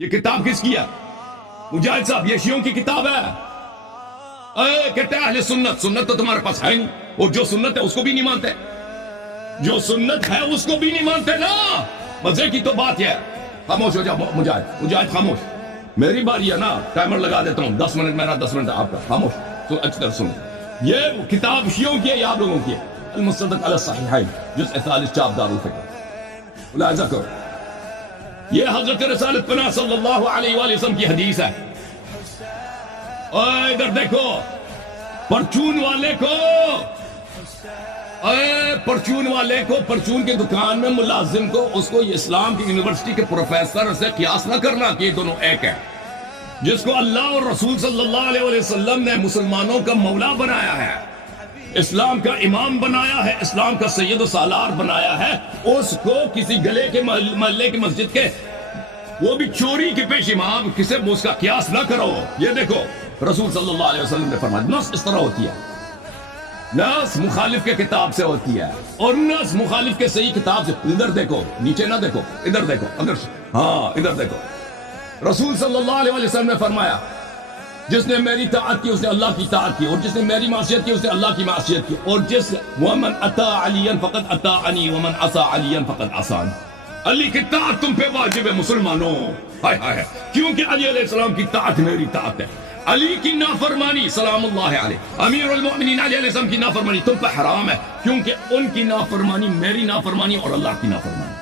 یہ کتاب کس کی ہے؟ مجاہد صاحب یہ شیعوں کی کتاب ہے. کہتے ہیں اہل سنت. سنت تو تمہارے پاس ہے نہیں, اور جو سنت ہے اس کو بھی نہیں مانتے. جو سنت ہے اس کو بھی نہیں مانتے نا. مزے کی تو بات یہ ہے. خاموش ہو جاؤ مجاہد. مجاہد خاموش. میری باری ہے نا, ٹائمر لگا دیتا ہوں, 10 منٹ میرا 10 منٹ آپ کا. خاموش. تو اچھی طرح سنو. یہ کتاب شیعوں کی ہے یا آپ لوگوں کی ہے؟ المصدق علی الصحیحین جزء 40 چاپ دار الفکر. ملاحظہ کرو, یہ حضرت رسالت پناہ صلی اللہ علیہ وآلہ وسلم کی حدیث ہے. ادھر دیکھو پرچون والے کو, پرچون والے کو, پرچون کی دکان میں ملازم کو, اس کو اسلام کی یونیورسٹی کے پروفیسر سے قیاس نہ کرنا کہ یہ دونوں ایک ہیں. جس کو اللہ اور رسول صلی اللہ علیہ وسلم نے مسلمانوں کا مولا بنایا ہے, اسلام کا امام بنایا ہے, اسلام کا سید و سالار بنایا ہے, اس کو کسی گلے کے محلے کی مسجد کے وہ بھی چوری کے پیش امام کسی اس کا قیاس نہ کرو. یہ دیکھو رسول صلی اللہ علیہ وسلم نے فرمایا نص اس طرح ہوتی ہے. نص مخالف کے کتاب سے ہوتی ہے اور نص مخالف کے صحیح کتاب سے. ادھر دیکھو, نیچے نہ دیکھو, ادھر دیکھو. اگر ہاں ادھر دیکھو, رسول صلی اللہ علیہ وسلم نے فرمایا جس نے میری طاعت کی اس نے اللہ کی طاعت کی, اور جس نے میری معصیت کی اس نے اللہ کی معصیت کی, اور جس ومن اطاع علیا فقد اطاعنی ومن عصى علیا فقد عصانی. علی کی طاعت تم پہ واجب ہے مسلمانوں. ہائے ہائے, کیونکہ علی علیہ السلام کی طاعت میری طاعت ہے. علی کی نافرمانی سلام اللہ علیہ, امیر المؤمنین علی علیہ السلام کی نافرمانی تم پہ حرام ہے, کیونکہ ان کی نافرمانی میری نافرمانی اور اللہ کی نافرمانی.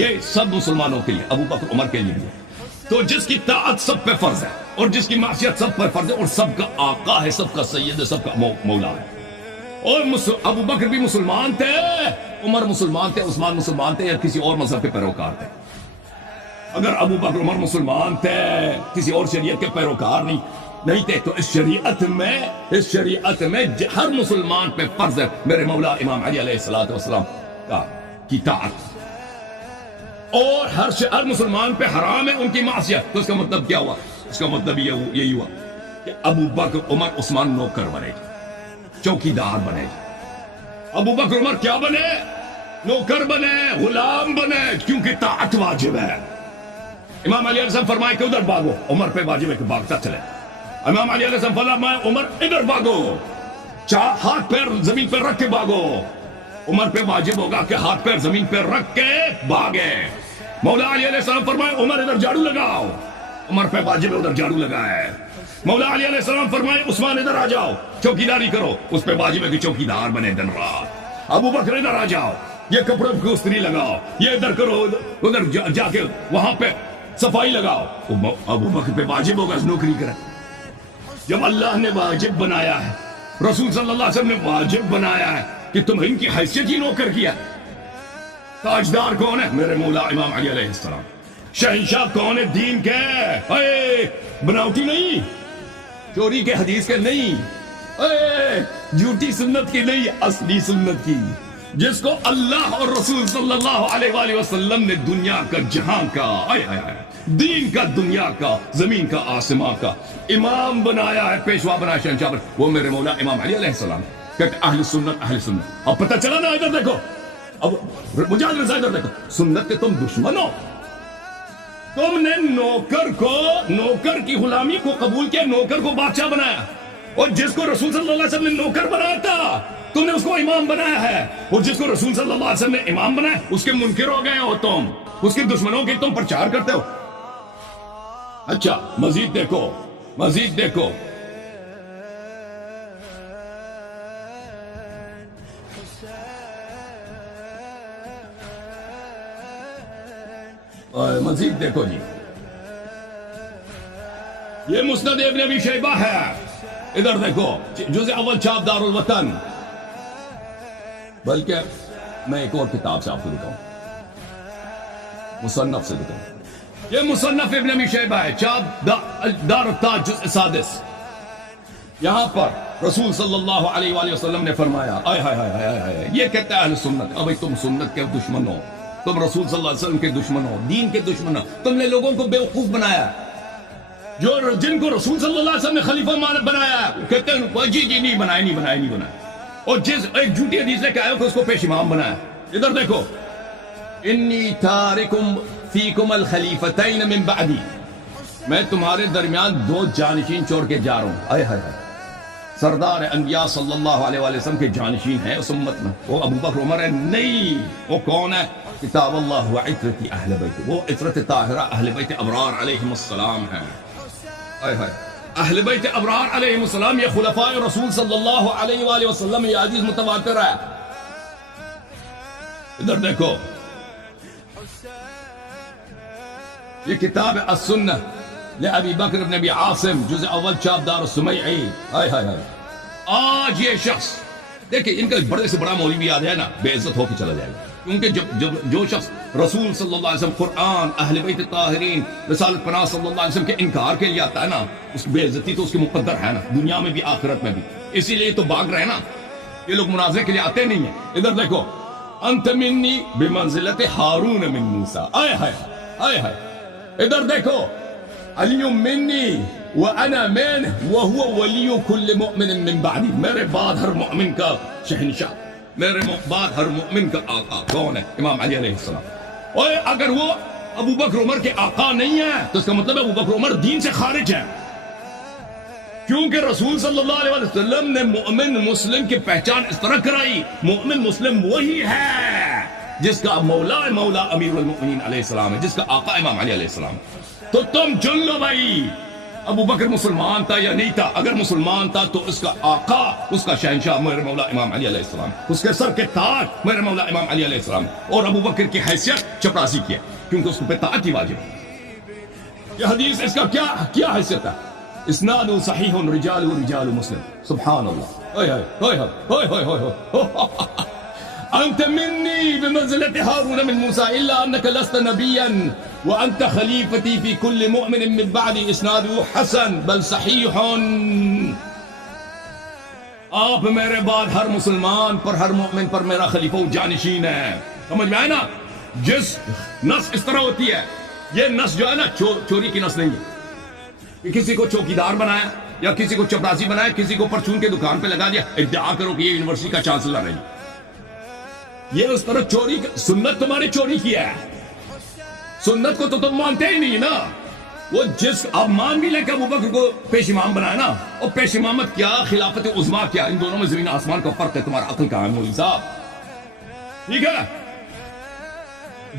یہ سب مسلمانوں کے لیے, ابو بکر عمر کے لیے بھی. تو جس کی طاعت سب پہ فرض ہے اور جس کی معصیت سب پر فرض ہے, اور سب کا آقا ہے, سب کا سید ہے, سب کا مولا ہے. اور ابو بکر بھی مسلمان تھے, عمر مسلمان تھے, عثمان مسلمان تھے, یا کسی اور مذہب کے پیروکار تھے. اگر ابو بکر عمر مسلمان تھے, کسی اور شریعت کے پیروکار نہیں تھے, تو اس شریعت میں ہر مسلمان پہ فرض ہے میرے مولا امام علی علیہ السلام کی طاعت, اور ہر مسلمان پہ حرام ہے ان کی معصیت. تو اس کا مطلب کیا ہوا؟ اس کا مطلب یہی ہوا کہ ابو بکر عمر عثمان نوکر بنے گا, چوکیدار بنے گا. ابو بکر عمر کیا بنے؟ نوکر بنے, غلام بنے, کیونکہ طاعت واجب ہے. امام علی علیہ السلام فرمائے کہ ادھر بھاگو, عمر پہ واجب ہے کہ بھاگتا چلے. امام علی علیہ السلام فرمائے عمر ادھر بھاگو, ہاتھ پیر زمین پہ رکھ کے بھاگو. عمر پہ واجب ہوگا کہ ہاتھ پیر زمین پہ رکھ کے بھاگے. مولا علی علیہ السلام فرمائے عمر ادھر جھاڑو لگاؤ, عمر پہ واجب ہے ادھر جھاڑو لگائے. مولا علی علیہ السلام فرمائے عثمان ادھر آ جاؤ, چوکیداری کرو, اس پہ واجب ہے کہ چوکیدار بنے دن رات. ابو بکر ادھر آ جاؤ, یہ کپڑوں کو استری لگاؤ, یہ ادھر کرو, ادھر جا کے وہاں پہ صفائی لگاؤ. ابو بکر پہ واجب ہوگا نوکری کرے. جب اللہ نے واجب بنایا ہے, رسول صلی اللہ علیہ وسلم نے واجب بنایا ہے کہ تم ان کی حیثیت ہی نوکر کیا. تاجدار کون ہے؟ میرے مولا امام علی علیہ السلام. شہنشاہ کون ہے دین کے؟ بناوٹی نہیں, چوری کے حدیث کے نہیں, جھوٹی سنت کی نہیں, اصلی سنت کی, جس کو اللہ اور رسول صلی اللہ علیہ وآلہ وسلم نے دنیا کا جہاں کا دین کا دنیا کا زمین کا آسمان کا امام بنایا ہے, پیشوا بنایا, شہنشاہ بنایا. وہ میرے مولا امام علی علیہ السلام. کہتے اہل سنت, اہل سنت. اب پتہ چلا نا, ادھر دیکھو, اب مجاہد رضا ادھر دیکھو. سنت کے تم دشمن ہو, تم نے نوکر کی غلامی کو قبول کیا, نوکر کو بادشاہ بنایا, اور جس کو رسول صلی اللہ علیہ وسلم نے نوکر بنایا تھا تم نے اس کو امام بنایا ہے, اور جس کو رسول صلی اللہ علیہ وسلم نے امام بنایا اس کے منکر ہو گئے ہو تم, اس کے دشمنوں کے تم پرچار کرتے ہو. اچھا مزید دیکھو, مزید دیکھو, مزید دیکھو جی, یہ مسند ابن ابی شیبہ ہے. ادھر دیکھو, جزء اول چاپ دار الوطن. بلکہ میں ایک اور کتاب سے آپ کو دکھاؤں, مصنف سے دکھاؤں. یہ مصنف ابن ابی شیبہ ہے, چاپ دار التاج جزء سادس. یہاں پر رسول صلی اللہ علیہ وآلہ وسلم نے فرمایا, یہ کہتا ہے اہل سنت. اب تم سنت کے دشمن ہو, تم رسول صلی اللہ علیہ وسلم کے دشمن ہو, دین کے دشمن ہو. تم نے لوگوں کو بیوقوف بنایا, جن کو رسول صلی اللہ علیہ وسلم نے خلیفہ بنایا ہے, کہتے ہیں جی نہیں بنایا. اور جس ایک جھوٹی حدیث لے کے آئے ہو کہ اس کو پیش امام بنایا. ادھر دیکھو, انی تارکم فیکم الخلیفتین من بعدی، میں تمہارے درمیان دو جانشین چھوڑ کے جا رہا ہوں. آئے ہائے ہائے، سردار انبیاء صلی اللہ علیہ وآلہ وسلم کے جانشین ہیں اس امت میں. وہ ابو بکر عمر ہے؟ نہیں. وہ کون ہے؟ کتاب اللہ و عترت اہل بیت، وہ عترت طاہرہ اہل بیت ابرار علیہم السلام ہیں. آئے ہائے، اہل بیت ابرار علیہم السلام، یہ خلفاء رسول صلی اللہ علیہ وآلہ وسلم، یہ حدیث متواتر ہے. ادھر دیکھو، یہ کتاب السنہ لأبی بکر بن ابی عاصم، جزء اول، چاپ دار السمیعی. ہائے ہائے ہائے. آج یہ شخص دیکھیں، ان کا بڑے سے بڑا مولوی بھی آ جائے نا، بے عزت ہو کے چلا جائے گا. کیونکہ جو شخص رسول صلی اللہ علیہ وسلم، قرآن، اہل بیت طاہرین، رسالت پناہ صلی اللہ علیہ وسلم کے انکار کے لیے آتا ہے نا، اس کی بے عزتی تو اس کی مقدر ہے نا، دنیا میں بھی آخرت میں بھی. اسی لیے تو بھاگ رہے ہیں نا، یہ لوگ مناظرے کے لیے آتے نہیں ہیں. ادھر دیکھو، انت منی بمنزلت ہارون من موسیٰ. آئے ہائے آئے ہائے. ادھر دیکھو، علی منی وانا منہ وہو ولی کل مؤمن من بعدی، میرے بعد ہر مؤمن کا شہنشاہ، میرے بعد ہر مؤمن کا آقا کون ہے؟ امام علی علیہ السلام. اور اگر وہ ابو بکر عمر کے آقا نہیں ہے تو اس کا مطلب ہے ابو بکر عمر دین سے خارج ہے. کیونکہ رسول صلی اللہ علیہ وسلم نے مؤمن مسلم کی پہچان اس طرح کرائی. مؤمن مسلم وہی ہے جس کا مولا امیر المؤمنین علیہ السلام ہے، جس کا آقا امام علی علیہ السلام. تو تم چن لو بھائی، ابو بکر مسلمان تھا یا نہیں تھا؟ اگر مسلمان تھا تو اس کا آقا، اس کا شہنشاہ میرے مولا امام علی علیہ السلام، اس کے سر کے تاج میرے مولا امام علی علیہ السلام. اور ابو بکر کی حیثیت چپراسی کی ہے، کیونکہ اس کو پہ طاعت ہی واجب ہے. یہ حدیث اس کا کیا حیثیت ہے؟ اسناد صحیح رجال مسلم. سبحان اللہ. اوئے ہوئے ہوئے ہوئے ہوئے. انت منی بمنزلت ہارون من موسیٰ الا انك لست نبیا وانت خلیفتی فی کل مؤمن من بعدی. اسناد حسن بل صحیح. آپ میرے بعد ہر مسلمان پر، ہر مؤمن پر میرا خلیفہ و جانشین ہے. سمجھ میں آئے نا؟ جس نس اس طرح ہوتی ہے، یہ نس جو ہے نا چوری کی نس نہیں ہے کہ کسی کو چوکیدار بنایا یا کسی کو چپراسی بنایا، کسی کو پرچون کے دکان پہ لگا دیا، ادعا کرو کہ یہ یونیورسٹی کا چانسلر ہے. یہ اس طرح چوری، سنت تمہاری چوری کیا ہے. سنت کو تو تم مانتے ہی نہیں نا. وہ جس آپ مان بھی لیں کہ ابو بکر کو پیش امام بنایا نا، اور پیش امامت کیا، خلافت عظمیٰ کیا، ان دونوں میں زمین آسمان کا فرق ہے. تمہارا عقل کہاں ہے مولوی صاحب؟ ٹھیک ہے،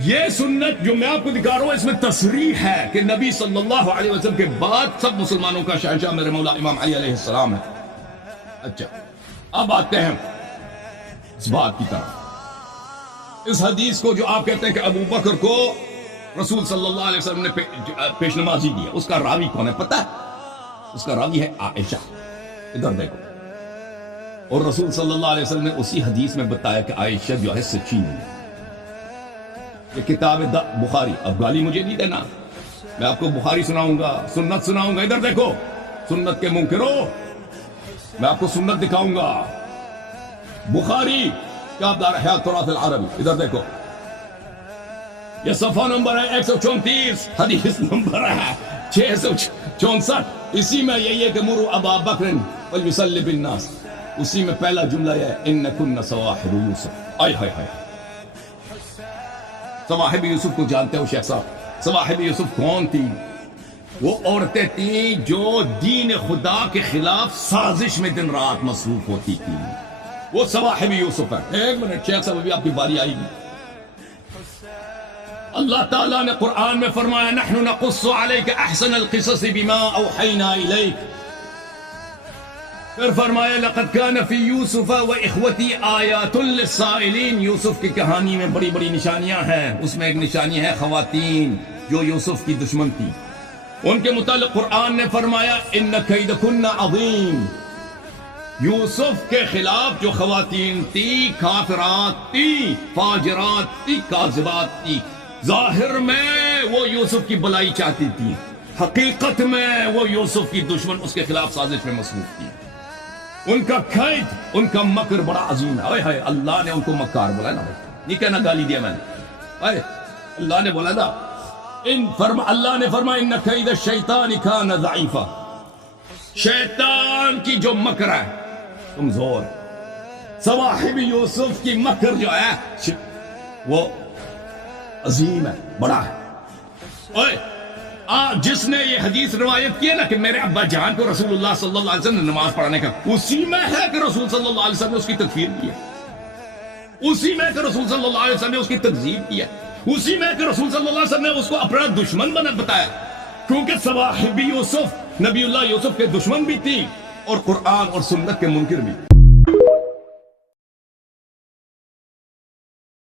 یہ سنت جو میں آپ کو دکھا رہا ہوں، اس میں تصریح ہے کہ نبی صلی اللہ علیہ وسلم کے بعد سب مسلمانوں کا شہنشاہ میرے مولا امام علی علیہ السلام ہے. اچھا، اب آتے ہیں اس بات کی طرف. اس حدیث کو جو آپ کہتے ہیں کہ ابو بکر کو رسول صلی اللہ علیہ وسلم نے پیش نمازی دیا، اس کا راوی کون ہے پتہ ہے؟ اس کا راوی ہے عائشہ. ادھر دیکھو، اور رسول صلی اللہ علیہ وسلم نے اسی حدیث میں بتایا کہ عائشہ جو ہے سچی نہیں ہے. یہ کتاب بخاری. اب گالی مجھے نہیں دینا، میں آپ کو بخاری سناؤں گا، سنت سناؤں گا. ادھر دیکھو، سنت کے منکرو، میں آپ کو سنت دکھاؤں گا. بخاری کتاب دار احیاء التراث العربی. ادھر دیکھو، یہ صفحہ نمبر ہے 134، حدیث نمبر ہے 664. اسی میں یہی ہے کہ مروا ابا بکر فلیصلی بالناس. اسی میں پہلا جملہ ہے انکن صواحب یوسف. آئے ہائے ہائے. صواحب یوسف کو جانتے ہو شیخ صاحب؟ صواحب یوسف کون تھی؟ وہ عورتیں تھیں جو دین خدا کے خلاف سازش میں دن رات مصروف ہوتی تھی. وہ صواحب یوسف ہے. ایک منٹ شیخ صاحب، ابھی آپ کی باری آئے گی. اللہ تعالیٰ نے قرآن میں فرمایا نحن نقص علیک احسن القصص بما اوحینا الیک. پھر فرمایا لقد کان فی یوسف و اخوتی آیات للسائلین. یوسف کی کہانی میں بڑی بڑی نشانیاں ہیں. اس میں ایک نشانی ہے خواتین جو یوسف کی دشمن تھی. ان کے متعلق قرآن نے فرمایا ان کیدکن عظیم. یوسف کے خلاف جو خواتین تھی، کافرات تھی، فاجرات تھی، کاذبات تھی. ظاہر میں وہ یوسف کی بلائی چاہتی تھی، حقیقت میں وہ یوسف کی دشمن، اس کے خلاف سازش میں مصروف تھی. ان کا قید، ان کا مکر بڑا عظیم ہے. ہائے اللہ نے ان کو مکار بولا نا. نہیں کہنا گالی دیا میں نے، اللہ نے بولا نا. اللہ نے فرمایا ان کید الشیطان کان ضعیفا. شیطان کی جو مکر ہے کمزور. صواحب یوسف کی مکر جو ہے وہ عظیم ہے، بڑا ہے. اوئے جس نے یہ حدیث روایت کی ہے نا کہ میرے ابا جان کو رسول اللہ صلی اللہ علیہ وسلم نے نماز پڑھانے کا، اسی میں ہے کہ رسول صلی اللہ علیہ وسلم نے اس کی تکفیر کی ہے، اسی میں کہ رسول صلی اللہ علیہ وسلم نے اس کی تکذیب کی ہے، اسی میں کہ رسول صلی اللہ علیہ وسلم نے اس کو اپنا دشمن بتایا، کیونکہ صواحب یوسف نبی اللہ یوسف کے دشمن بھی تھی اور قرآن اور سنت کے منکر بھی۔